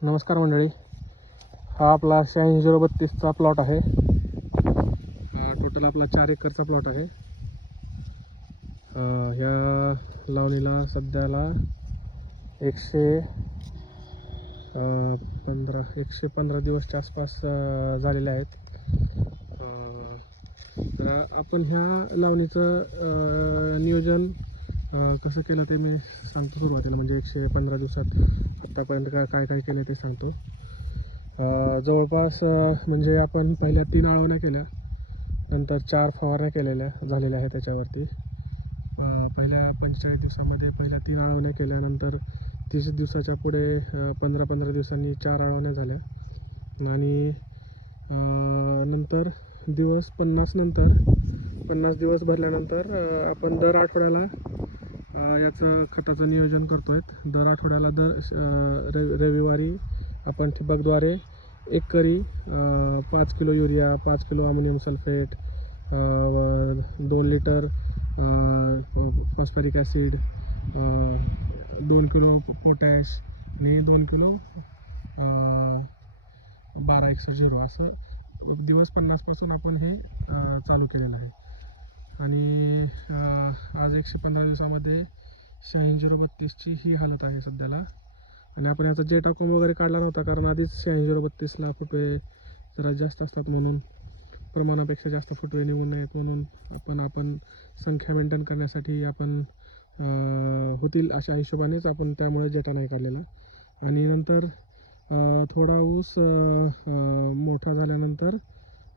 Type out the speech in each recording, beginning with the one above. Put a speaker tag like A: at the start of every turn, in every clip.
A: नमस्कार मंडळी. हा आपला शहाऐंशी झिरो बत्तीसचा प्लॉट आहे. टोटल आपला चार एकरचा प्लॉट आहे. ह्या लावणीला सध्याला एकशे पंधरा एकशे पंधरा दिवसच्या आसपास झालेले आहेत. तर आपण ह्या लावणीचं नियोजन कसं केलं ते मी सांगतो सुरुवातीला म्हणजे एकशे पंधरा दिवसात आत्तापर्यंत काय काय काय केलं ते सांगतो. जवळपास म्हणजे आपण पहिल्या तीन आळवण्या केल्या नंतर चार फवारण्या केलेल्या झालेल्या आहेत त्याच्यावरती. पहिल्या पंचेचाळीस दिवसामध्ये पहिल्या तीन आळवण्या केल्यानंतर तीस दिवसाच्या पुढे पंधरा पंधरा दिवसांनी चार आळवण्या झाल्या. आणि नंतर दिवस पन्नास नंतर पन्नास दिवस भरल्यानंतर आपण दर आठवड्याला याचं खताचं नियोजन करतो आहे दर आठवड्याला दर रवि रविवारी आपण ठिबकद्वारे एक करी पाच किलो युरिया पाच किलो अमोनियम सल्फेट दोन लिटर फॉस्फरिक ॲसिड दोन किलो पोटॅश आणि दोन किलो बारा एकशे झिरो. असं दिवस पन्नासपासून आपण हे चालू केलेलं आहे. आणि आज एकशे पंधरा दिवसामध्ये शहाऐंशी झिरो बत्तीसची ही हालत आहे सध्याला. आणि आपण याचा जेटा कॉम वगैरे काढला नव्हता कारण आधीच शहाऐंशी झिरो बत्तीसला फुटवे जरा जास्त असतात म्हणून प्रमाणापेक्षा जास्त फुटवे निघून नयेत म्हणून आपण आपण संख्या मेंटेन करण्यासाठी आपण होतील अशा हिशोबानेच आपण त्यामुळे जेटा नाही काढलेला. आणि नंतर थोडा ऊस मोठा झाल्यानंतर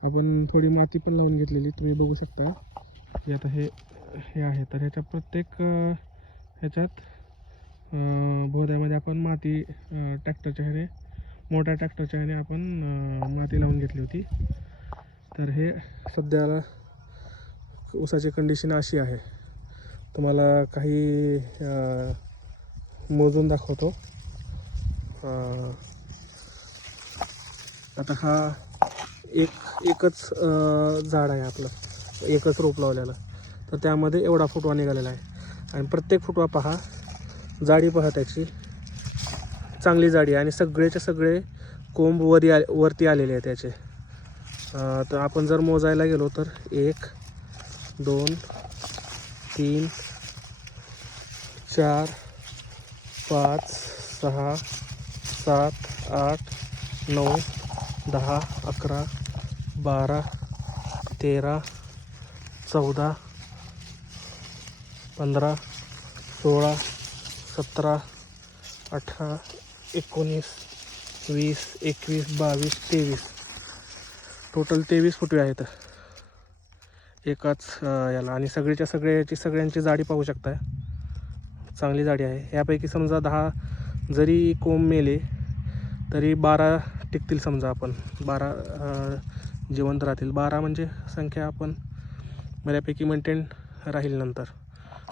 A: आपण थोडी माती पण लावून घेतलेली तुम्ही बघू शकता. यात आता हे हे आहे. तर ह्याच्या प्रत्येक ह्याच्यात अं, आपण माती ट्रॅक्टरच्या ह्याने मोठ्या ट्रॅक्टरच्या ह्याने आपण माती लावून घेतली होती. तर हे सध्याला ऊसाची कंडिशन अशी आहे. तुम्हाला काही मोजून दाखवतो. आता हा एक एकच झाड आहे आपलं. एकच रोप लावलेलं. तर त्यामध्ये एवढा फुटवा निघालेला आहे. आणि प्रत्येक फुटवा पहा जाडी पहा त्याची. चांगली जाडी आहे आणि सगळेचे सगळे कोंब वरी आ वरती आलेले आहे त्याचे. तर आपण जर मोजायला गेलो तर एक दोन तीन चार पाच सहा सात आठ नऊ दहा अकरा बारा तेरा चौदा पंधरा सोळा सतरा अठरा एकोणीस वीस एकवीस बावीस तेवीस. टोटल तेवीस फुटवे आहेत. एकाच याला. आणि सगळीच्या सगळ्याची सगळ्यांची जाडी पाहू शकताय. चांगली जाडी आहे. यापैकी समजा दहा जरी कोंब मेले तरी बारा टिकतील समजा आपण. बारा जिवंत राहतील. बारा म्हणजे संख्या आपण बऱ्यापैकी मेंटेन राहील नंतर.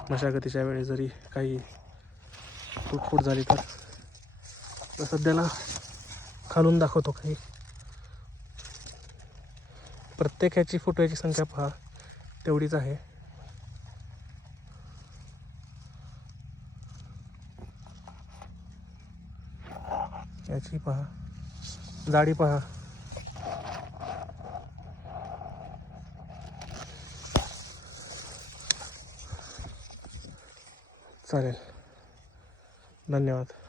A: मशागतीच्या वेळेस जरी काही तुटफूट झाली तर. तर सध्याला खालून दाखवतो काही. प्रत्येक ह्याची फुटव्याची संख्या पहा. तेवढीच आहे. याची पहा. जाडी पहा. चालेल. धन्यवाद.